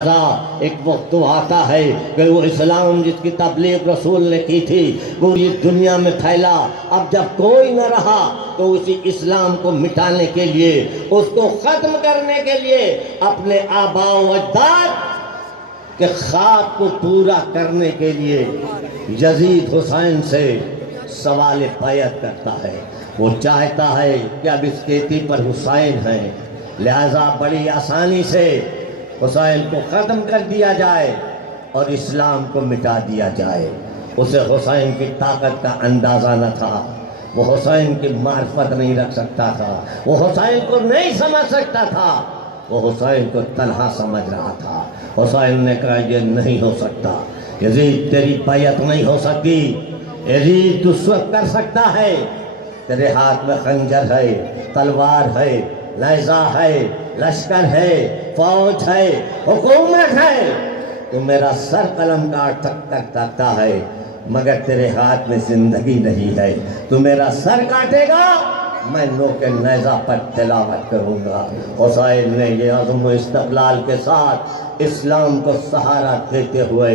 ایک وقت تو آتا ہے کہ وہ اسلام جس کی تبلیغ رسول نے کی تھی وہ اس دنیا میں پھیلا، اب جب کوئی نہ رہا تو اسی اسلام کو مٹانے کے لیے، اس کو ختم کرنے کے لیے اپنے آباء و اجداد کے خواب کو پورا کرنے کے لیے یزید حسین سے سوال بیعت کرتا ہے۔ وہ چاہتا ہے کہ اب اس کھیتی پر حسین ہیں، لہذا بڑی آسانی سے حسین کو ختم کر دیا جائے اور اسلام کو مٹا دیا جائے۔ اسے حسین کی طاقت کا اندازہ نہ تھا، وہ حسین کی معرفت نہیں رکھ سکتا تھا، وہ حسین کو نہیں سمجھ سکتا تھا، وہ حسین کو تنہا سمجھ رہا تھا۔ حسین نے کہا یہ نہیں ہو سکتا، یزید تیری بیعت نہیں ہو سکتی، یزید تو سب کر سکتا ہے، تیرے ہاتھ میں خنجر ہے، تلوار ہے، نیزہ ہے، لشکر ہے، فوج ہے، حکومت ہے، تو میرا سر قلم کاٹ سکتا ہے، مگر تیرے ہاتھ میں زندگی نہیں ہے، تو میرا سر کاٹے گا میں نوک نیزہ پر تلاوت کروں گا۔ حسین نے یہ عزم و استقلال کے ساتھ اسلام کو سہارا دیتے ہوئے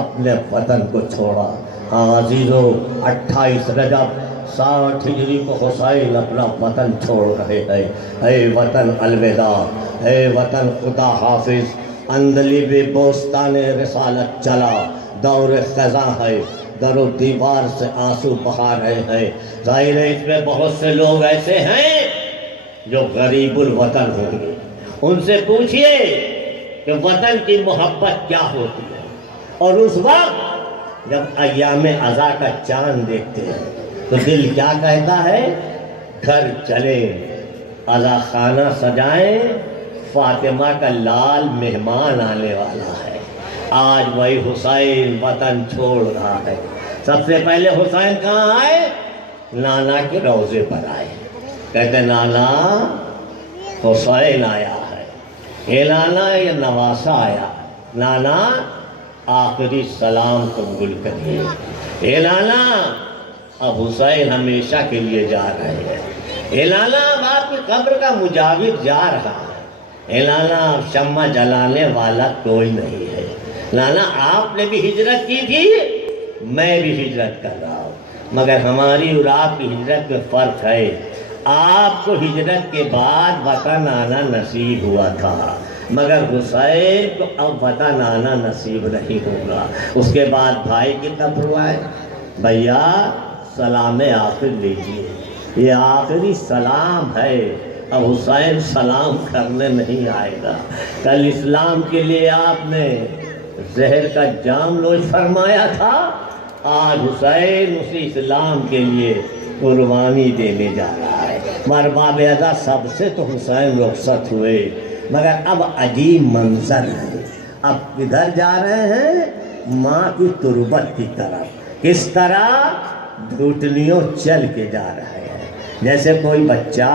اپنے وطن کو چھوڑا۔ عزیزو 28 رجب 60 ہجری کو حسین اپنا وطن چھوڑ رہے ہیں۔ اے وطن الوداع، اے وطن خدا حافظ، اندلیب بوستان رسالت چلا، دور خزاں ہے، در و دیوار سے آنسو بہا رہے ہیں۔ ظاہر ہے اس میں بہت سے لوگ ایسے ہیں جو غریب الوطن ہوں گے، ان سے پوچھئے کہ وطن کی محبت کیا ہوتی ہے، اور اس وقت جب ایام عزا کا چاند دیکھتے ہیں تو دل کیا کہتا ہے؟ گھر چلیں، عزا خانہ سجائیں، فاطمہ کا لال مہمان آنے والا ہے۔ آج وہی حسین وطن چھوڑ رہا ہے۔ سب سے پہلے حسین کہاں آئے؟ نانا کے روضے پر آئے، کہتے نانا حسین آیا ہے، یہ نانا یہ نواسہ آیا، نانا آخری سلام قبول کریے، اے نانا اب حسین ہمیشہ کے لیے جا رہے ہیں، اے نانا اب آپ کی قبر کا مجاور جا رہا ہے، اے نانا اب شمع جلانے والا کوئی نہیں ہے، نانا آپ نے بھی ہجرت کی تھی، میں بھی ہجرت کر رہا ہوں، مگر ہماری اور آپ کی ہجرت میں فرق ہے، آپ کو ہجرت کے بعد وطن آنا نصیب ہوا تھا، مگر حسین کو اب وطن آنا نصیب نہیں ہوگا۔ اس کے بعد بھائی کی طرف آئے، بھیا سلام آخر لیجیے، یہ آخری سلام ہے، اب حسین سلام کرنے نہیں آئے گا۔ کل اسلام کے لیے آپ نے زہر کا جام نوش فرمایا تھا، آج حسین اسی اسلام کے لیے قربانی دینے جا رہا ہے۔ مرباب ازا سب سے تو حسین رخصت ہوئے، مگر اب عجیب منظر ہے، اب کدھر جا رہے ہیں؟ ماں کی تربت کی طرف۔ کس طرح؟ گھٹنیوں چل کے جا رہے ہیں، جیسے کوئی بچہ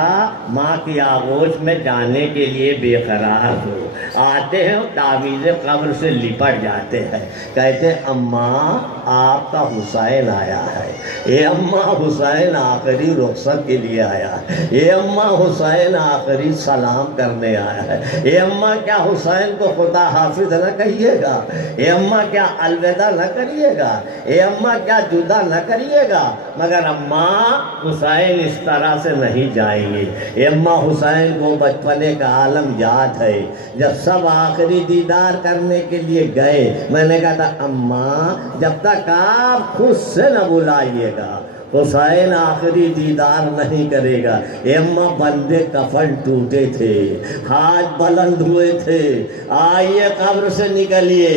ماں کی آغوش میں جانے کے لیے بے قرار ہو، آتے ہیں تعویذ قبر سے لپٹ جاتے ہیں، کہتے ہیں اماں آپ کا حسین آیا ہے، اے اماں حسین آخری رخصت کے لیے آیا ہے، اے اماں حسین آخری سلام کرنے آیا ہے، اے اماں کیا حسین کو خدا حافظ نہ کہیے گا، اے اماں کیا الوداع نہ کریے گا، اے اماں کیا جدا نہ کریے گا، مگر اماں حسین اس طرح سے نہیں جائیں گے۔ اے اماں حسین کو بچپنے کا عالم یاد ہے، جب سب آخری دیدار کرنے کے لیے گئے، میں نے کہا تھا اماں جب تک آپ خود سے نہ بلائیے گا حسین آخری دیدار نہیں کرے گا۔ اے اماں بندے کفن ٹوٹے تھے، ہاتھ بلند ہوئے تھے، آئیے قبر سے نکلیے،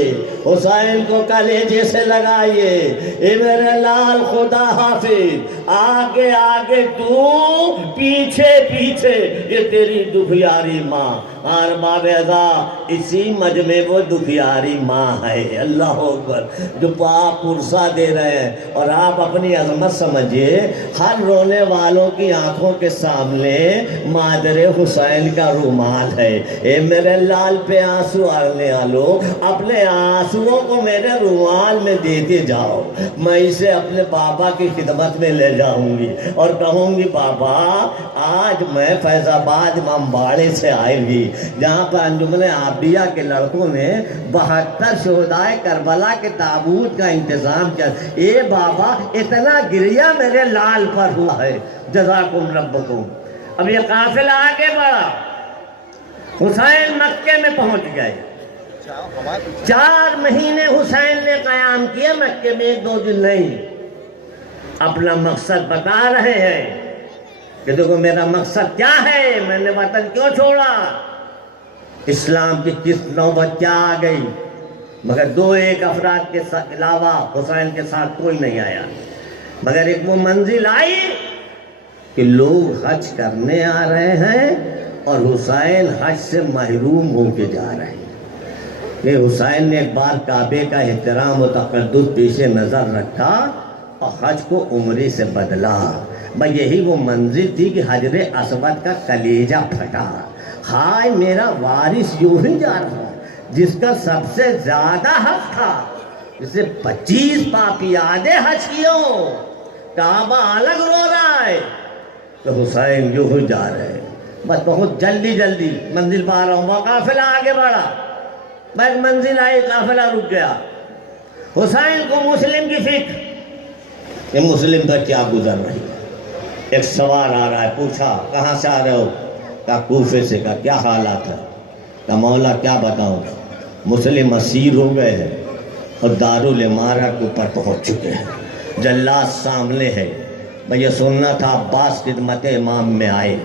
حسین کو کلیجے سے لگائیے، اے میرے لال خدا حافظ، آگے آگے تو پیچھے پیچھے، یہ تیری دکھیاری ماں۔ ارباب ازا اسی مجمع وہ دکھیاری ماں ہے، اللہ اکبر، جو آپ پرسا دے رہے ہیں، اور آپ اپنی عظمت سمجھیے، ہر رونے والوں کی آنکھوں کے سامنے مادر حسین کا رومال ہے۔ اے میرے لال پہ آنسو آنے والو، اپنے آنسوؤں کو میرے رومال میں دیتے جاؤ، میں اسے اپنے بابا کی خدمت میں لے جاؤں گی اور کہوں گی بابا آج میں فیض آباد امام باڑے سے آئے گی، جہاں پر انجمن عابدیہ کے لڑکوں نے 72 شہدائے کربلا کے تابوت کا انتظام کیا. اے بابا اتنا گریہ میرے لال پر ہوا ہے. جزاکم ربکم. اب یہ قافلہ آگے بڑھا، حسین مکے میں پہنچ گئے. 4 مہینے حسین نے قیام کیا مکے میں، 1-2 دن نہیں. اپنا مقصد بتا رہے ہیں کہ دیکھو میرا مقصد کیا ہے، میں نے وطن کیوں چھوڑا. اسلام کی کس نوبت کیا آ گئی، مگر 2-1 افراد کے علاوہ حسین کے ساتھ کوئی نہیں آیا. مگر ایک وہ منزل آئی کہ لوگ حج کرنے آ رہے ہیں اور حسین حج سے محروم ہو کے جا رہے ہیں. کہ حسین نے ایک بار کعبے کا احترام و تقدس پیش نظر رکھا اور حج کو عمرے سے بدلا. بھئی یہی وہ منزل تھی کہ حجر اسود کا کلیجہ پھٹا. ہائے میرا وارث یوں ہی جا رہا جس کا سب سے زیادہ حق تھا، جسے 25 پاپیادے حج کیوں، کعبہ الگ رو رہا ہے، تو حسین یوں ہی جا رہے. بس بہت جلدی جلدی منزل پا رہا ہوں. وہ قافلہ آگے بڑھا، بس منزل آئی، قافلہ رک گیا. حسین کو مسلم کی فکر کہ مسلم پر کیا گزر رہی ہے. ایک سوار آ رہا ہے، پوچھا کہاں سے آ رہے ہو، کہا کوفے سے. کہا کیا حالات ہے، کہا مولا کیا بتاؤں، مسلم اسیر ہو گئے ہیں اور دارالامارہ کے اوپر پہنچ چکے ہیں، جلاد سامنے ہے. بھئی یہ سننا تھا. عباس خدمت امام میں آئے.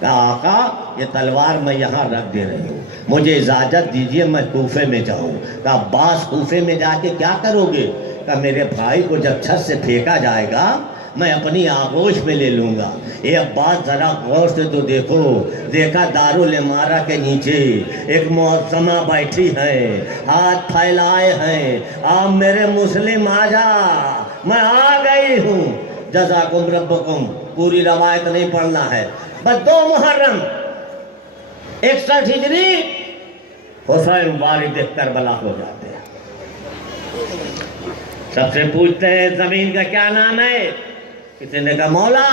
کہا آقا یہ تلوار میں یہاں رکھ دے رہی ہوں، مجھے اجازت دیجئے میں کوفے میں جاؤں. کہا عباس کوفے میں جا کے کیا کرو گے. کہا میرے بھائی کو جب چھت سے پھینکا جائے گا میں اپنی آغوش میں لے لوں گا. اے عباس ذرا غور سے تو دیکھو. دیکھا دارالامارہ کے نیچے ایک معظمہ بیٹھی ہے، ہاتھ پھیلائے ہیں، آپ میرے مسلم آ جا، میں آ گئی ہوں. جزاکم ربکم. پوری روایت نہیں پڑھنا ہے، بس 2 محرم 61 ہجری حسین وارد کربلا ہو جاتے ہیں. سب سے پوچھتے ہیں زمین کا کیا نام ہے. کسی نے کہا مولا،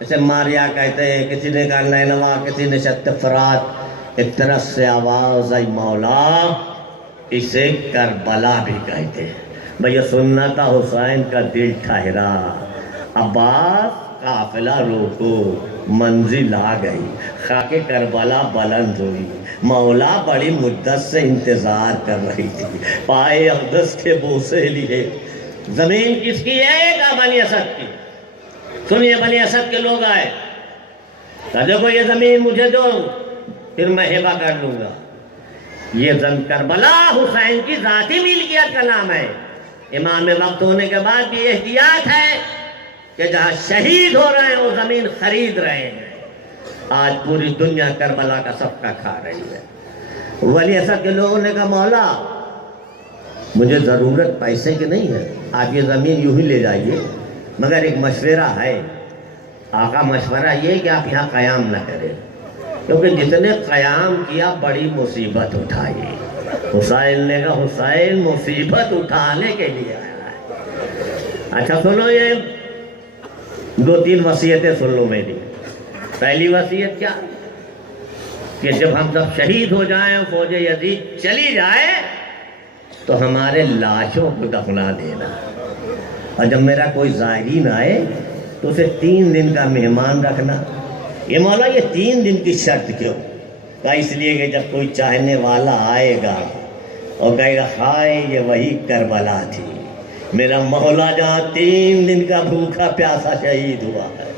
اسے ماریا کہتے ہیں، کسی نے کہا نینوا، کسی نے شط فرات. ایک طرف سے آواز آئی مولا اسے کربلا بھی کہتے ہیں. بھئی یہ سننا تھا. حسین کا دل ٹھہرا. عباس قافلہ روکو، منزل آ گئی، خاک کربلا بلند ہوئی. مولا بڑی مدت سے انتظار کر رہی تھی، پائے اقدس کے بوسے لیے. زمین کس کی ہے؟ کہا بنی اسد کی. سنیے بنی اسد کے لوگ آئے، کہا دیکھو یہ زمین مجھے دو پھر میں ہبہ کر لوں گا. یہ کربلا حسین کی ذاتی ملکیت کا نام ہے. امام وقت ہونے کے بعد بھی احتیاط ہے کہ جہاں شہید ہو رہے ہیں وہ زمین خرید رہے ہیں. آج پوری دنیا کربلا کا صدقہ کھا رہی ہے. ولی اسد کے لوگوں نے کہا مولا مجھے ضرورت پیسے کی نہیں ہے، آپ یہ زمین یوں ہی لے جائیے، مگر ایک مشورہ ہے. آقا مشورہ یہ کہ آپ یہاں قیام نہ کریں، کیونکہ جتنے قیام کیا بڑی مصیبت اٹھائی. حسین نے کہا حسین مصیبت اٹھانے کے لیے آیا ہے. اچھا سنو، یہ 2-3 وصیتیں سن لو میری. پہلی وصیت کیا کہ جب ہم سب شہید ہو جائیں، فوج یزید چلی جائے تو ہمارے لاشوں کو دفنا دینا، اور جب میرا کوئی زائرین آئے تو اسے 3 دن کا مہمان رکھنا. یہ مولا یہ 3 دن کی شرط کیوں؟ کہا اس لیے کہ جب کوئی چاہنے والا آئے گا اور کہے گا ہائے یہ وہی کربلا تھی، میرا مولا جہاں 3 دن کا بھوکا پیاسا شہید ہوا ہے،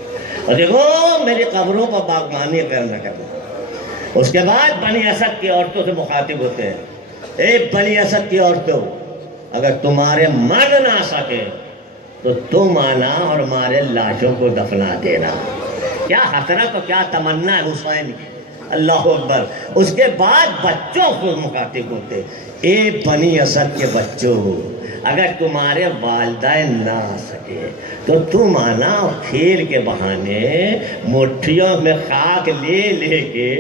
اور دیکھو میری قبروں پر باغبانی کرنا. اس کے بعد بنی اسد کی عورتوں سے مخاطب ہوتے ہیں. اے بنی اسد کی عورتوں، اگر تمہارے مرد نہ آ سکے تو تم آنا اور ہمارے لاشوں کو دفنا دینا. کیا حسرت اور کیا تمنا ہے حسین کی. اللہ اکبر. اس کے بعد بچوں کو مخاطب ہوتے. اے بنی اسد کے بچوں، اگر تمہارے والدین نہ آ سکے تو تم آنا اور کھیل کے بہانے مٹھیوں میں خاک لے لے کے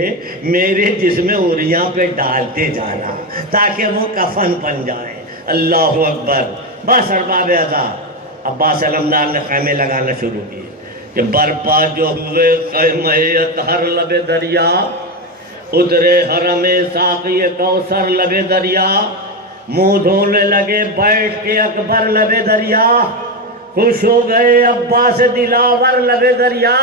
میرے جسم اریاں پہ ڈالتے جانا تاکہ وہ کفن بن جائے. اللہ اکبر. بس ارباب آزاد عباس علمدار نے خیمے لگانا شروع کیے کہ برپا جو ہوئے خیمے اطہر لب دریا، اترے حرم ساقی کوثر لبے دریا، منہ دھونے لگے بیٹھ کے اکبر لبے دریا، خوش ہو گئے عباس دلاور لبے دریا،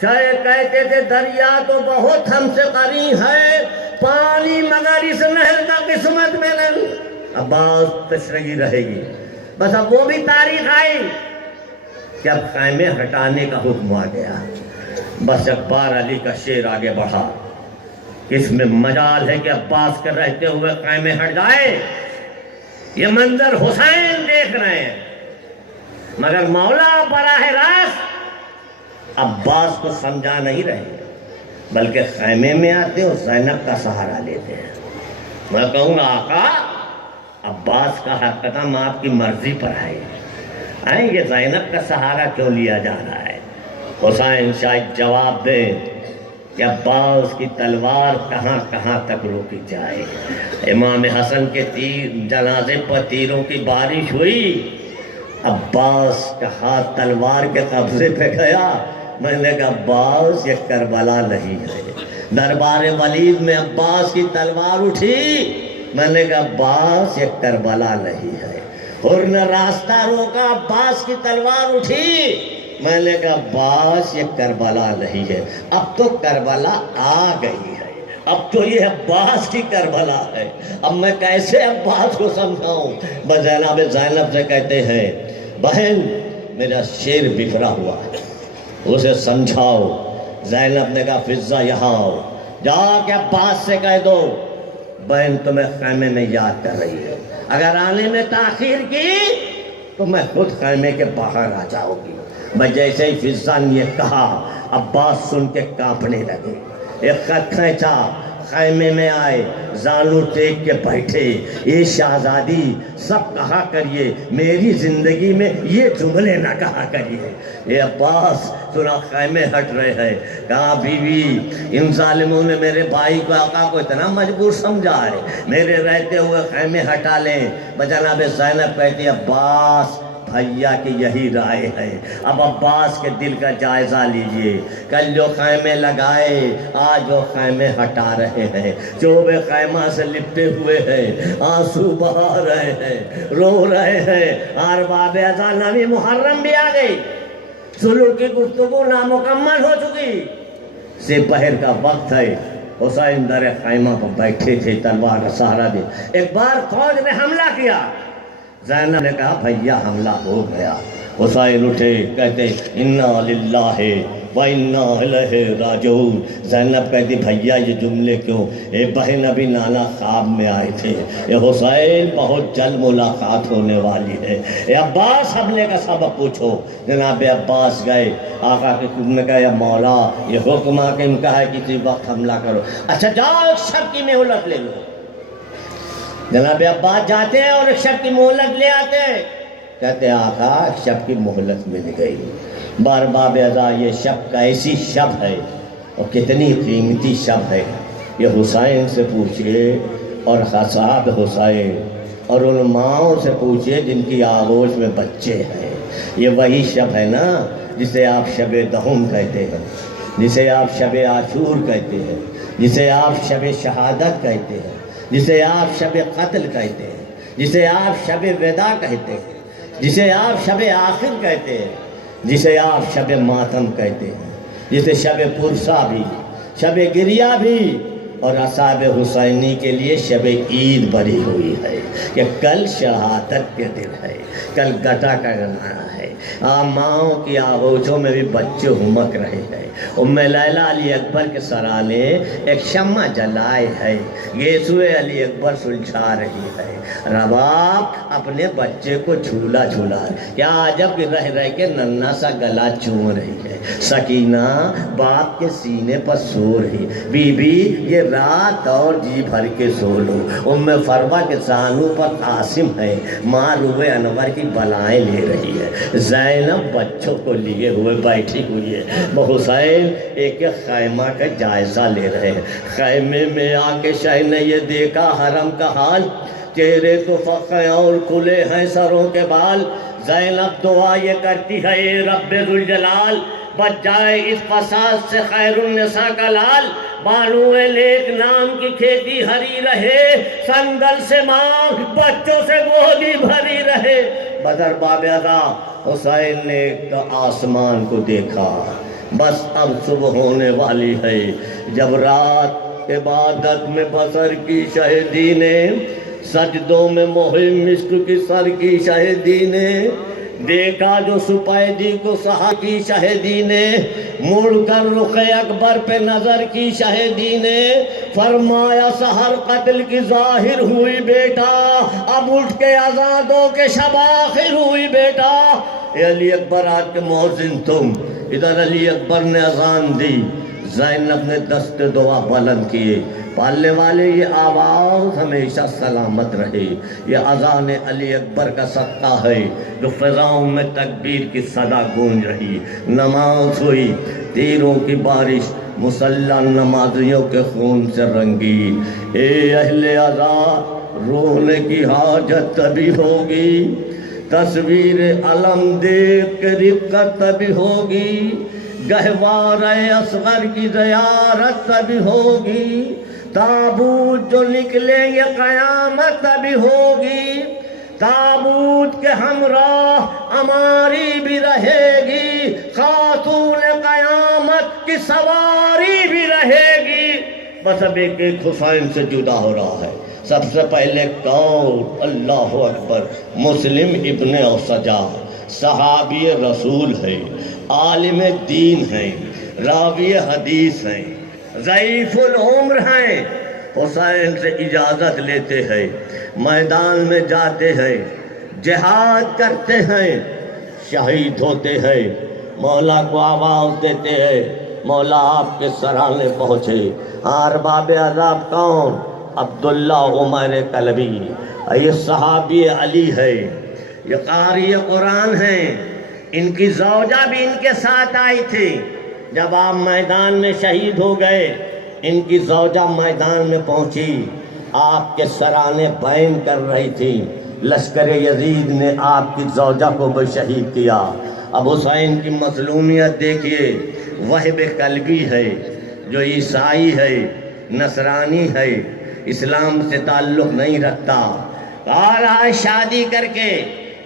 شاید کہتے تھے دریا تو بہت ہم سے قریب ہے، پانی مگر اس نہر کا قسمت میں نہیں۔ عباس تشریح رہے گی، بس اب وہ بھی تاریخ آئی کہ اب خیمے ہٹانے کا حکم آ گیا۔ بس اکبر علی کا شعر آگے بڑھا، اس میں مجال ہے کہ عباس کے رہتے ہوئے خیمے ہٹ جائے۔ یہ منظر حسین دیکھ رہے ہیں، مگر مولا براہ راست عباس کو سمجھا نہیں رہے، بلکہ خیمے میں آتے اور زینب کا سہارا لیتے ہیں۔ میں کہوں گا آقا عباس کا حق قدم آپ کی مرضی پر آئیں گے، زینب کا سہارا کیوں لیا جا رہا ہے؟ حسین شاید جواب دے کہ عباس کی تلوار کہاں کہاں تک روکی جائے۔ امام حسن کے جنازے پر تیروں کی بارش ہوئی، عباس کا ہاتھ تلوار کے قبضے پہ گیا۔ میں نے کہا عباس یہ کربلا نہیں ہے۔ دربار ولید میں عباس کی تلوار اٹھی، میں نے کہا عباس یہ کربلا نہیں ہے۔ اور نے راستہ روکا، عباس کی تلوار اٹھی، میں نے کہا عباس یہ کربلا نہیں ہے۔ اب تو کربلا آ گئی ہے، اب تو یہ عباس کی کربلا ہے۔ اب میں کیسے عباس کو سمجھاؤں؟ بس جناب زینب سے کہتے ہیں بہن میرا شیر بفرا ہوا ہے، اسے سمجھاؤ۔ زینب نے کہا فضہ یہاں آؤ، جا کے عباس سے کہہ دو بہن تمہیں خیمے میں یاد کر رہی ہے، اگر آنے میں تاخیر کی تو میں خود خیمے کے باہر آ جاؤں گی۔ میں جیسے ہی فضہ نے یہ کہا عباس سن کے کانپنے لگے، ایک خط کھینچا، خیمے میں آئے، زانو ٹیک کے بیٹھے۔ اے شہزادی سب کہا کریے، میری زندگی میں یہ جملے نہ کہا کریے۔ اے عباس سنا خیمے ہٹ رہے ہیں، کہا بیوی ان ظالموں نے میرے بھائی کو آقا کو اتنا مجبور سمجھا ہے، میرے رہتے ہوئے خیمے ہٹا لیں۔ جناب زینب کہتی عباس بھیا کی یہی رائے ہے، اب عباس کے دل کا جائزہ لیجئے۔ کل جو خیمے لگائے آج وہ خیمے ہٹا رہے ہیں، چوبے خیمہ سے لپٹے ہوئے ہیں، آنسو بہا رہے ہیں، رو رہے ہیں۔ ارباب ازاں نویں محرم بھی آ گئی، صلح کی گفتگو نامکمل ہو چکی، سپہر کا وقت ہے۔ حسین در خیمہ پر بیٹھے تھے، تلوار کا سہارا دے۔ ایک بار فوج نے حملہ کیا، زینب نے کہا بھیا حملہ ہو گیا۔ حسین اٹھے، کہتے انا للہ وَإِنَّا إِلَيْهِ رَاجِعُونَ۔ زینب کہتی بھیا یہ جملے کیوں؟ اے بہن ابھی نانا خواب میں آئے تھے، اے حسین بہت جلد ملاقات ہونے والی ہے، اے عباس حملے کا سبب پوچھو۔ جناب عباس گئے، آقا کے خود نے کہا یا مولا یہ حکم حاکم کا ہے کسی وقت حملہ کرو۔ اچھا جاؤ ایک شب کی مہلت لے لو۔ جناب عباس جاتے ہیں اور ایک شب کی مہلت لے آتے ہیں، کہتے آقا ایک شب کی مہلت مل گئی۔ بارباب ازاں یہ شب کیسی شب ہے اور کتنی قیمتی شب ہے، یہ حسین سے پوچھئے اور اصحاب حسین اور علماؤں سے پوچھئے جن کی آغوش میں بچے ہیں۔ یہ وہی شب ہے نا جسے آپ شب دہم کہتے ہیں، جسے آپ شب عاشور کہتے ہیں، جسے آپ شب شہادت کہتے ہیں، جسے آپ شب قتل کہتے ہیں، جسے آپ شب وداع کہتے ہیں، جسے آپ شب آخر کہتے ہیں، جسے آپ شب ماتم کہتے ہیں، جسے شب پرسا بھی، شب گریہ بھی، اور اصحاب حسینی کے لیے شب عید بری ہوئی ہے کہ کل شہادت کے دن ہے، کل گٹا کا زمانہ ہے۔ ماؤں کی آغوشوں میں بھی بچے ہمک رہے ہیں۔ ام لیلہ علی اکبر کے سرانے ایک شمع جلائے ہے، گیسوئے علی اکبر سلجھا رہی ہے، رباب اپنے بچے کو جھولا جھولا ہے، کیا عجب رہ رہ کے ننھا سا گلا چوم رہی ہے، سکینہ باپ کے سینے پر سو رہی، بی بی یہ رات اور جی بھر کے سو لو۔ ام فروا کے زانوں پر قاسم ہے، ماں روح انور کی بلائیں لے رہی ہے، زینب بچوں کو لیے ہوئے بیٹھی ہوئی ہے، حسین ایک خیمہ کا جائزہ لے رہے ہیں۔ خیمے میں آ کے شاہ نے یہ دیکھا حرم کا حال، چہرے تو فخر اور کھلے ہیں سروں کے بال۔ زینب دعا یہ کرتی ہے اے رب ذوالجلال بچ جائے اس فساد سے خیر النساء کا لال، بانو لیک نام کی کھیتی ہری رہے، سنگل سے ماں بچوں سے گودی بھری رہے۔ بدر باب ادا حسین نے آسمان کو دیکھا، بس اب صبح ہونے والی ہے، جب رات عبادت میں بسر کی شہیدی نے، سجدوں میں مہم مشک کی سر کی شہیدی نے، دیکھا جو سپیدی کو سہا کی شہیدی نے، مڑ کر رخ اکبر پہ نظر کی شہیدی نے، فرمایا سحر قتل کی ظاہر ہوئی بیٹا، اب اٹھ کے آزادوں کے شب آخر ہوئی بیٹا۔ اے علی اکبر آج کے مؤذن تم، ادھر علی اکبر نے اذان دی، زینب نے دست دعا بلند کیے، پالنے والے یہ آواز ہمیشہ سلامت رہے۔ یہ اذان علی اکبر کا صدقہ ہے جو فضاؤں میں تکبیر کی صدا گونج رہی۔ نماز ہوئی، تیروں کی بارش مسلح نمازیوں کے خون سے رنگی۔ اے اہل عزا رونے کی حاجت تبھی ہوگی، تصویر علم دیکھ کے رقت تبھی ہوگی، گہوارِ اصغر کی زیارت تبھی ہوگی، تابوت جو نکلیں گے قیامت تبھی ہوگی، تابوت کے ہمراہ ہماری بھی رہے گی، خاتون قیامت کی سواری بھی رہے گی۔ بس اب ایک ایک حسین سے جدا ہو رہا ہے۔ سب سے پہلے کون؟ اللہ اکبر، مسلم ابن اوسجا، صحابی رسول ہے، عالم دین ہیں، راوی حدیث ہیں، ضعیف العمر ہیں۔ حسین سے اجازت لیتے ہیں، میدان میں جاتے ہیں، جہاد کرتے ہیں، شہید ہوتے ہیں، مولا کو آواز دیتے ہیں، مولا آپ کے سرانے پہنچے۔ ارباب عذاب کون؟ عبداللہ عمر کلبی، یہ صحابی علی ہے، یہ قاری قرآن ہیں، ان کی زوجہ بھی ان کے ساتھ آئی تھی۔ جب آپ میدان میں شہید ہو گئے، ان کی زوجہ میدان میں پہنچی، آپ کے سرانے بیان کر رہی تھی۔ لشکر یزید نے آپ کی زوجہ کو بھی شہید کیا۔ اب حسین کی مظلومیت دیکھیے، وہب قلبی ہے جو عیسائی ہے، نصرانی ہے، اسلام سے تعلق نہیں رکھتا، اور آج شادی کر کے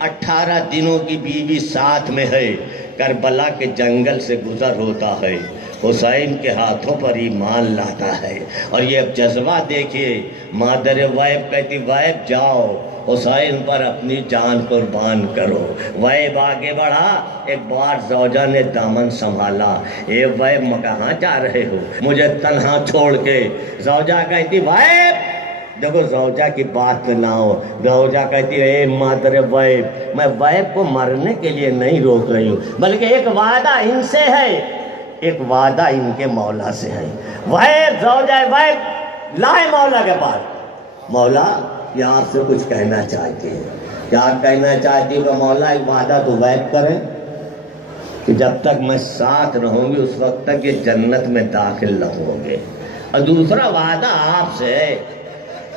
18 دنوں کی بیوی ساتھ میں ہے، کربلا کے جنگل سے گزر ہوتا ہے، حسین کے ہاتھوں پر ایمان لاتا ہے۔ اور یہ اب جذبہ دیکھیے، مادر وائب کہتی وائب جاؤ حسین پر اپنی جان قربان کرو۔ وائب آگے بڑھا، ایک بار زوجہ نے دامن سنبھالا، اے وائب کہاں جا رہے ہو مجھے تنہا چھوڑ کے؟ زوجہ کہتی وائب، دیکھو زوجہ کی بات نہ ہو، زوجہ کہتی اے مادر وائب، میں وائب کو مرنے کے لیے نہیں روک رہی ہوں، بلکہ ایک وعدہ ان سے ہے، ایک وعدہ ان کے مولا سے ہے۔ وائب، زوجہ وائب لائے مولا کے پاس، مولا یہ آپ سے کچھ کہنا چاہتے ہیں۔ کیا کہنا چاہتی ہوں کہ مولا ایک وعدہ تو وائب کریں کہ جب تک میں ساتھ رہوں گی اس وقت تک یہ جنت میں داخل نہ ہوں گے، اور دوسرا وعدہ آپ سے ہے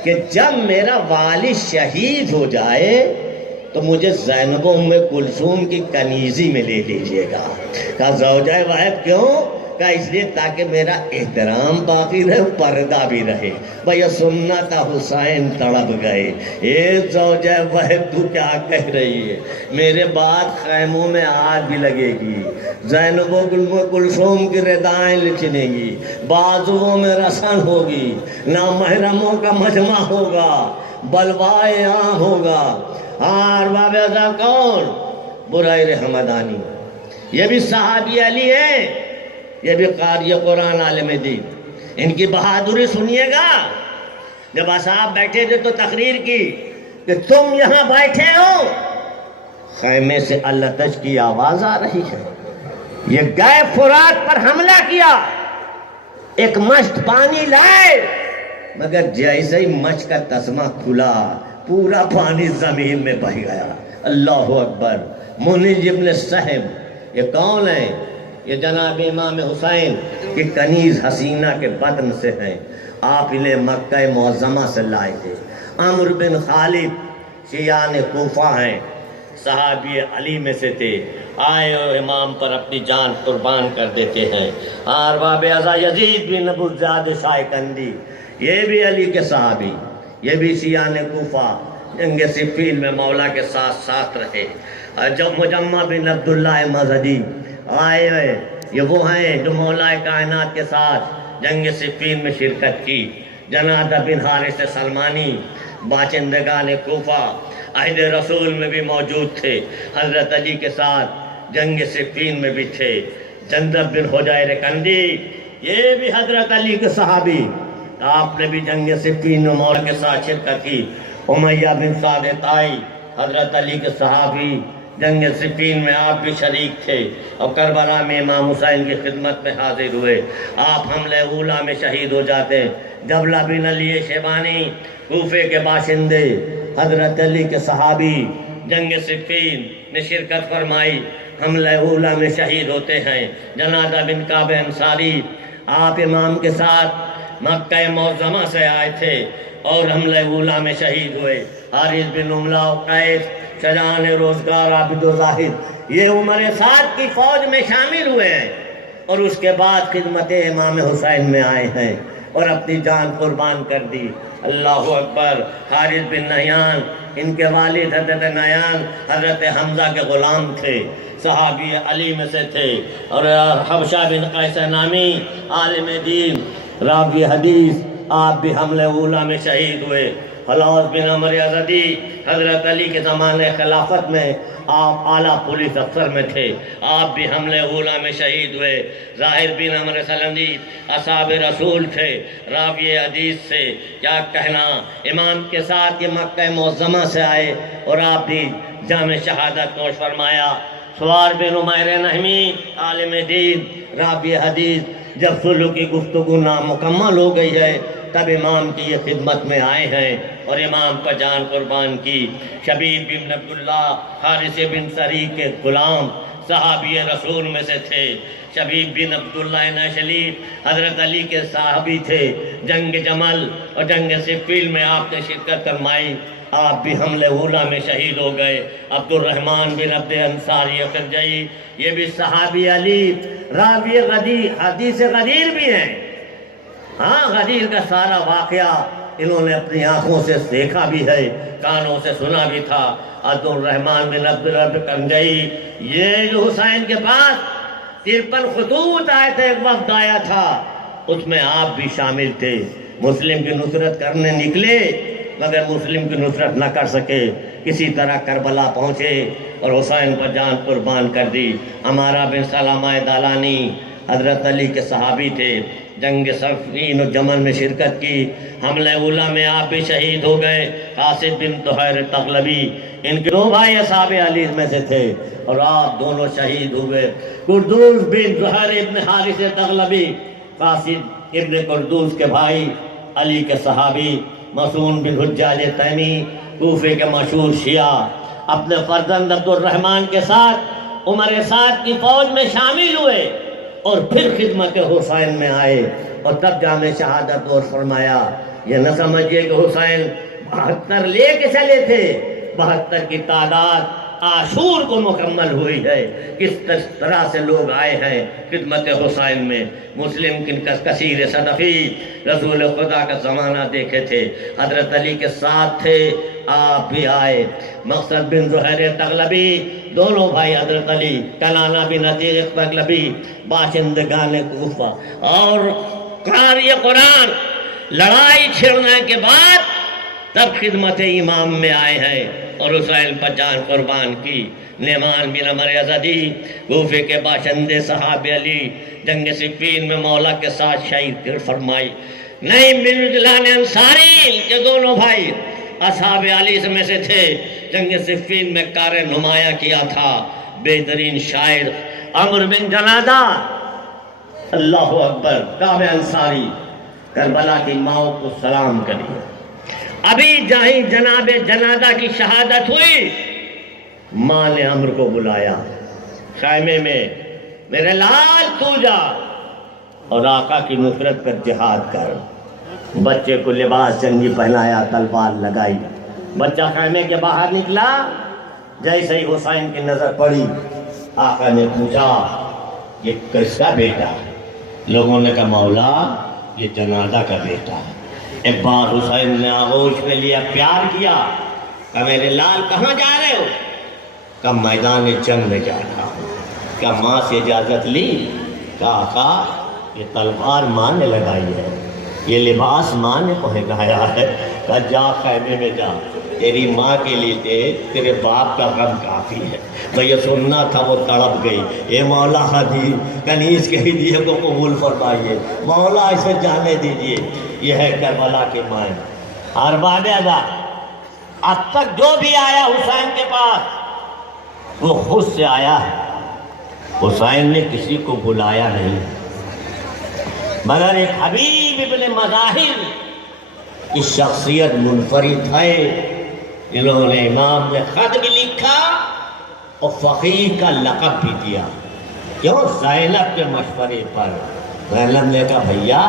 کہ جب میرا والد شہید ہو جائے تو مجھے زینب ام کلثوم کی کنیزی میں لے لیجئے گا۔ کہا زوجہ وائب کیوں؟ کہا اس لیے تاکہ میرا احترام باقی رہے، پردہ بھی رہے۔ بھئی سنت حسین تڑپ گئے۔ اے زوجہ وائب تو کیا کہہ رہی ہے؟ میرے بعد خیموں میں آگ بھی لگے گی، زینب ام کلثوم کی ردائیں لچھنے گی، بازوؤں میں رسن ہوگی، نامحرموں کا مجمع ہوگا، بلوائے عام ہوگا۔ ارباب عزا کون؟ بریر حمدانی، یہ بھی صحابی علی ہیں، یہ بھی قاری قرآن عالم دین۔ ان کی بہادری سنیے گا۔ جب اصحاب بیٹھے تھے تو تقریر کی کہ تم یہاں بیٹھے ہو، خیمے سے اللتش کی آواز آ رہی ہے، یہ گئے فرات پر حملہ کیا، ایک مشت پانی لائے، مگر جیسے ہی مچھ کا تسمہ کھلا پورا پانی زمین میں بہہ گیا۔ اللہ اکبر۔ منیج ابن صہب، یہ کون ہے؟ یہ جناب امام حسین کی کنیز حسینہ کے بدن سے ہیں، آپ انہیں مکہ معظمہ سے لائے تھے۔ عمرو بن خالد شیعان کوفہ ہیں، صحابی علی میں سے تھے، آئے اور امام پر اپنی جان قربان کر دیتے ہیں۔ ارباب ازا یزید بن ابو زیاد شاہ کندی، یہ بھی علی کے صحابی، یہ بھی شیعان کوفہ جنگ صفین میں مولا کے ساتھ ساتھ رہے۔ جب مجمع بن عبداللہ مزہدی آئے ہوئے، یہ وہ ہیں جو مولا کائنات کے ساتھ جنگ صفین میں شرکت کی۔ جنادہ بن حارث سلمانی باشندگان کوفہ عہد رسول میں بھی موجود تھے، حضرت علی کے ساتھ جنگ صفین میں بھی تھے۔ جندب بن حجیر کندی، یہ بھی حضرت علی کے صحابی، آپ نے بھی جنگ صفین میں مولا کے ساتھ شرکت کی۔ امیہ بن سعد طائی، حضرت علی کے صحابی، جنگ صفین میں آپ بھی شریک تھے اور کربلا میں امام حسین کی خدمت میں حاضر ہوئے۔ آپ حملہ اولیٰ میں شہید ہو جاتے۔ جبلہ بن علی شیبانی، کوفے کے باشندے، حضرت علی کے صحابی، جنگ صفین میں شرکت فرمائی، حملہ اولیٰ میں شہید ہوتے ہیں۔ جنادہ بن کعب انصاری، آپ امام کے ساتھ مکہ معظمہ سے آئے تھے اور حملہ اولیٰ میں شہید ہوئے۔ حارث بن عملہ قیس، شجاعان روزگار عابد و زاہد، یہ عمر سعد کی فوج میں شامل ہوئے ہیں اور اس کے بعد خدمت امام حسین میں آئے ہیں اور اپنی جان قربان کر دی۔ اللہ اکبر۔ حارث بن نہیان، ان کے والد حضرت نہیان حضرت حمزہ کے غلام تھے، صحابی علی میں سے تھے۔ اور حبشہ بن قیس نامی عالم دین، راوی حدیث، آپ بھی حملہ اولیٰ میں شہید ہوئے۔ خلاص بن عمر ازدی، حضرت علی کے زمانے خلافت میں آپ اعلیٰ پولیس افسر میں تھے، آپ بھی حملہ اولیٰ میں شہید ہوئے۔ ظاہر بن عمر سلندی اصحاب رسول تھے، راوی حدیث سے کیا کہنا، امام کے ساتھ یہ مکہ معظمہ سے آئے اور آپ بھی جام شہادت نوش فرمایا۔ سوار بن عمیر نہمی، عالم دین، راوی حدیث، جب صلح کی گفتگو نامکمل ہو گئی ہے تب امام کی یہ خدمت میں آئے ہیں اور امام پر جان قربان کی۔ شبیب بن عبداللہ حارث بن سری کے غلام، صحابی رسول میں سے تھے۔ شبیب بن عبداللہ نشلی حضرت علی کے صحابی تھے، جنگ جمل اور جنگ صفین میں آپ نے شرکت فرمائی، آپ بھی حملہ اولیٰ میں شہید ہو گئے۔ عبد الرحمن بن عبد انصاری خرجئی، یہ بھی صحابی علی، راوی غدیر، حدیث غدیر بھی ہیں۔ ہاں، غدیر کا سارا واقعہ انہوں نے اپنی آنکھوں سے دیکھا بھی ہے، کانوں سے سنا بھی تھا۔ عبد الرحمن بن عبد الرب کنجئی، یہ جو حسین کے پاس 53 خطوط آئے تھے، ایک وفد آیا تھا، اس میں آپ بھی شامل تھے۔ مسلم کی نصرت کرنے نکلے مگر مسلم کی نصرت نہ کر سکے، کسی طرح کربلا پہنچے اور حسین پر جان قربان کر دی۔ عمارہ بن سلمہ دالانی حضرت علی کے صحابی تھے، جنگ صفین و جمل میں شرکت کی، حملہ اولیٰ میں آپ بھی شہید ہو گئے۔ قاسد بن طہیر تغلبی، ان کے 2 بھائی اصحاب علی میں سے تھے اور آپ دونوں شہید ہوئے۔ قردوس بن زہر ابن حارث تغلبی، قاسد ابن قردوس کے بھائی، علی کے صحابی۔ مسعود بن حجاج تیمی، کوفے کے مشہور شیعہ، اپنے فرزند عبد الرحمن کے ساتھ عمر سعد کی فوج میں شامل ہوئے اور پھر خدمت حسین میں آئے اور تب جام شہادت نوش فرمایا۔ یہ نہ سمجھئے کہ حسین 72 لے کے چلے تھے، 72 کی تعداد عاشور کو مکمل ہوئی ہے۔ کس طرح سے لوگ آئے ہیں خدمت حسین میں۔ مسلم کن کثیر صدفی رسول خدا کا زمانہ دیکھے تھے، حضرت علی کے ساتھ تھے، آپ بھی آئے۔ مقصد بن زہیر تغلبی، دونوں بھائی حضرت علی، کنانہ بن عتیق تغلبی، باشندگان کوفہ، اور قاری قرآن، لڑائی چھڑنے کے بعد تب خدمت امام میں آئے ہیں اور حسین پر جان قربان کی۔ نعمان بن عمر ازدی، کوفے کے باشندے، صحاب علی، جنگ صفین میں مولا کے ساتھ شہید فرمائی۔ نعیم بن عجلان انصاری کے دونوں بھائی اصحاب علی میں سے تھے، جنگ صفین میں کار نمایاں کیا تھا۔ بہترین شاعر عمر بن جنادہ، اللہ اکبر، کعب انصاری، کربلا کی ماؤں کو سلام کریے۔ ابھی جاہیں جناب جنادہ کی شہادت ہوئی، ماں نے عمر کو بلایا خیمے میں، میرے لال تو جا اور آقا کی نصرت پر جہاد کر۔ بچے کو لباس جنگی پہنایا، تلوار لگائی، بچہ خیمے کے باہر نکلا جیسے ہی حسین کی نظر پڑی آقا نے پوچھا یہ کس کا بیٹا؟ لوگوں نے کہا مولا یہ جنازہ کا بیٹا ہے۔ ایک بار حسین نے آغوش میں لیا، پیار کیا، کہا میرے لال کہاں جا رہے ہو؟ کہا میدان جنگ میں جا رہا ہوں۔ کہا ماں سے اجازت لی؟ کہا آقا یہ تلوار ماں نے لگائی ہے، یہ لباس ماں نے پہنایا ہے۔ کہا جا خیمے میں جا، تیری ماں کے لیے تیرے باپ کا غم کافی ہے۔ میں یہ سننا تھا، وہ تڑپ گئی، اے مولا حبیب کنیز کے ہدیے کو قبول فرمائیے، مولا اسے جانے دیجیے، یہ ہے کربلا کی مائیں۔ ارباب ادا اب تک جو بھی آیا حسین کے پاس وہ خود سے آیا ہے، حسین نے کسی کو بلایا نہیں، مگر ایک حبیب ابن مظاہر کی شخصیت منفرد ہے، جنہوں نے امام نے خط بھی لکھا اور فقیر کا لقب بھی دیا۔ کیوں؟ زینب کے مشورے پر۔ زینب نے کہا بھیا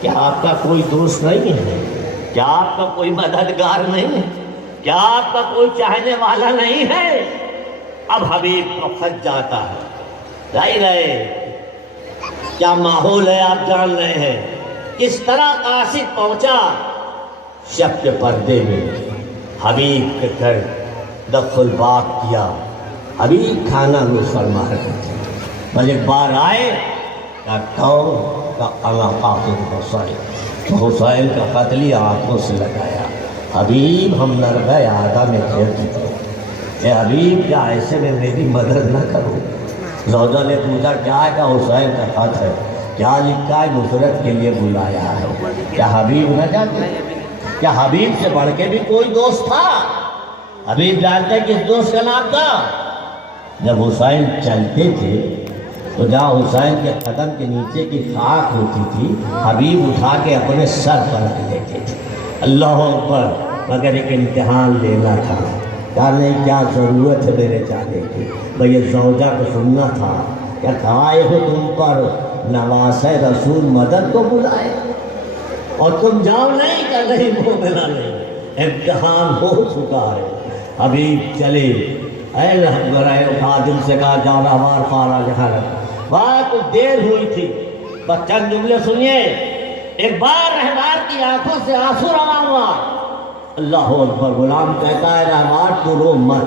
کیا آپ کا کوئی دوست نہیں ہے؟ کیا آپ کا کوئی مددگار نہیں ہے؟ کیا آپ کا کوئی چاہنے والا نہیں ہے؟ اب حبیب کو خط جاتا ہے، ظاہر ہے کیا ماحول ہے آپ جان رہے ہیں، کس طرح قاصد پہنچا شب کے پردے میں، حبیب کے گھر دخل باب کیا، حبیب کھانا روز فرما رہے تھے، بس ایک بار آئے انا قاتل حسین، حسین کا قتل آنکھوں سے لگایا، حبیب ہم نرغہ عادہ میں گھیر چکے، اے حبیب کیا ایسے میں میری مدد نہ کرو؟ زوجہ نے پوچھا کیا ہے؟ کہ حسین کا خط ہے، کیا لکھا ہے؟ نصرت کے لیے بلایا ہے۔ کیا حبیب نہ جاتے؟ کیا حبیب سے بڑھ کے بھی کوئی دوست تھا؟ حبیب جانتے کس دوست کا نام تھا؟ جب حسین چلتے تھے تو جہاں حسین کے قدم کے نیچے کی خاک ہوتی تھی حبیب اٹھا کے اپنے سر پر رکھ لیتے تھے۔ اللہ اکبر! مگر ایک امتحان لینا تھا، کہا نہیں کیا ضرورت ہے میرے جانے کی؟ بھئی یہ زوجہ کو سننا تھا، کیا آئے ہو تم پر نواز رسول مدد کو بلائے اور تم جاؤ نہیں؟ کہ نہیں مومنہ نہیں، امتحان ہو چکا ہے۔ حبیب چلے، اے رہبرائے خادم سے کہا جانوار خارا جہاں بات کچھ دیر ہوئی تھی، بس چند جملے سنیے۔ ایک بار رہبار کی آنکھوں سے آنسو رواں ہوا، اللہ اکبر! غلام کہتا ہے رہبار تو رو مت،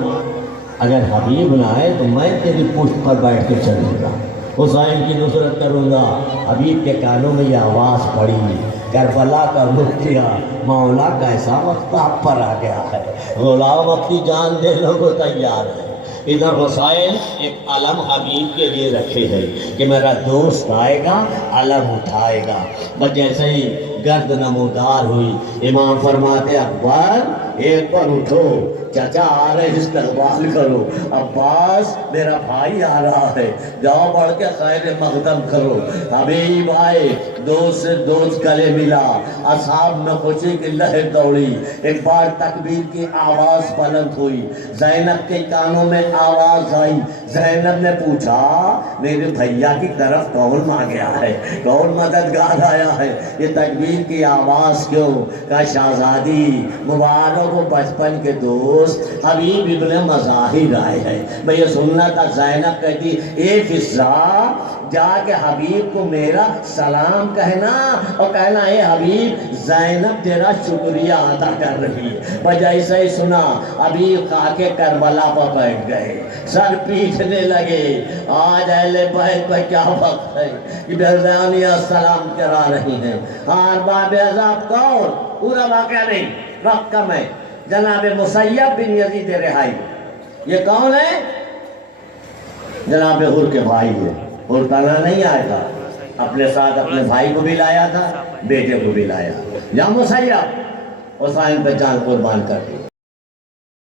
اگر حبیب نہ آئے تو میں تیری پشت پر بیٹھ کے چلوں گا، حسین کی نصرت کروں گا۔ حبیب کے کانوں میں یہ آواز پڑی، کربلا کا رخ کیا، مولا کا ایسا وقت آپ پر آ گیا ہے، غلام اپنی جان دینے کو تیار ہے۔ ادھر حسین ایک علم حبیب کے لیے رکھے ہیں کہ میرا دوست آئے گا علم اٹھائے گا۔ بس جیسے ہی گرد نمودار ہوئی، امام فرماتے اکبر ایک پر اٹھو، چچا آ رہے استقبال کرو، عباس میرا بھائی آ رہا ہے، جاؤ بڑھ کے خیر مقدم کرو۔ حبیب آئے، دوست سے دوست گلے ملا، اصحاب میں خوشی کی لہر دوڑی، ایک بار تکبیر کی آواز بلند ہوئی، زینب کے کانوں میں آواز آئی، زینب نے پوچھا میرے بھیا کی طرف کون مانگیا ہے، کون مددگار آیا ہے، یہ تکبیر کی آواز کیوں؟ کہ شہزادی مبارک و بچپن کے دوست حبیب ابن مظاہر آئے ہیں۔ میں یہ سننا تھا، زینب کہتی اے فضا جا کے حبیب کو میرا سلام کہنا اور کہنا اے حبیب زینب تیرا شکریہ ادا کر رہی ہے۔ بس ایسے ہی سنا، حبیب خاک کربلا پر بیٹھ گئے، سر پیٹنے لگے، آج اہل بیت پر کیا وقت ہے کہ بیزانیہ سلام کرا رہی ہیں۔ ارباب عذاب کون؟ پورا واقعہ نہیں، وقت کم ہے۔ جناب مسیب بن یزید رہائی، یہ کون ہے؟ جناب حر کے بھائی ہے، حر تنہا نہیں آیا تھا، اپنے ساتھ اپنے بھائی کو بھی لایا تھا، بیٹے کو بھی لایا۔ یا مسیب حسین پہ جان قربان کر دی۔